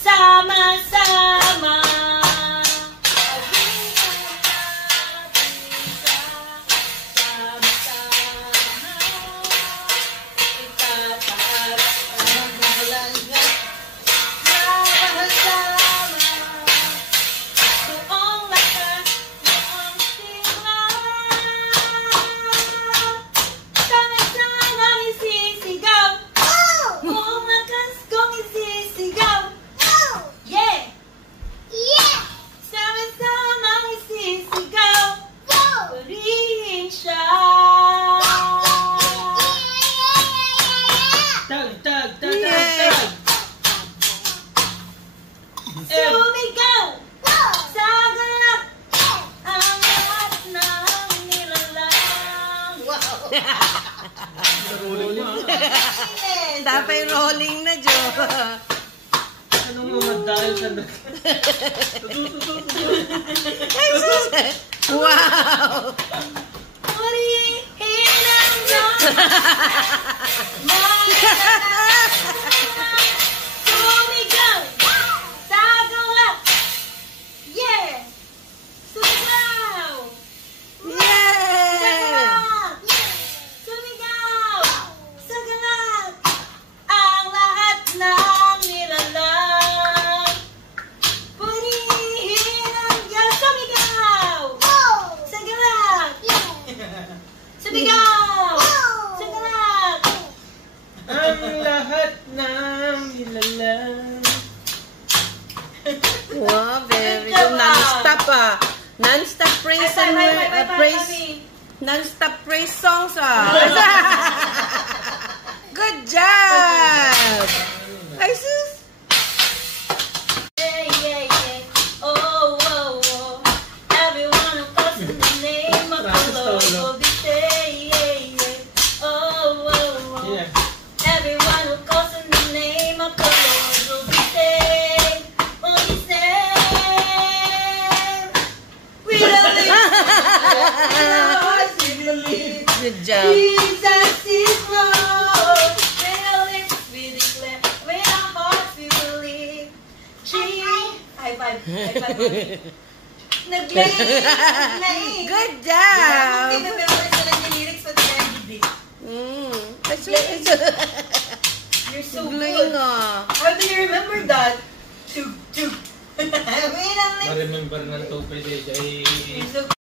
Sama-sama. Sumigaw sa ganap ang lahat ng nilalang. Wow! Dapat rolling na, Jo. Anong mamadahil ka na? Wow! Purihin ang Diyos. Sumigaw sa ganap. Yeah! Sumigaw! Yeah! Sumigaw sa ganap ang lahat ng nilalang. Purihin ang Diyos. Sumigaw sa ganap. Sumigaw sa ganap. Ang lahat ng nilalang. Wow, very good. Non-stop, non-stop praise and praise. Non-stop praise songs, Good job! Ay, sus! Yeah, yeah, yeah. Oh, oh, oh. Everyone who calls in the name of the Lord will be saved. Yeah, yeah. Oh, oh, oh. Yeah. Everyone who calls in the name of the Lord will be saved. Will be saved. We believe. Good job. Jesus is Lord. With our lips we declare, with our hearts we believe. High five. High five. Nag-play. Good job. Hindi memorize na lang yung lyrics pati kaya hindi. You're so good. How do you remember that? Tug, tug. Ma-remember ng to pwede. You're so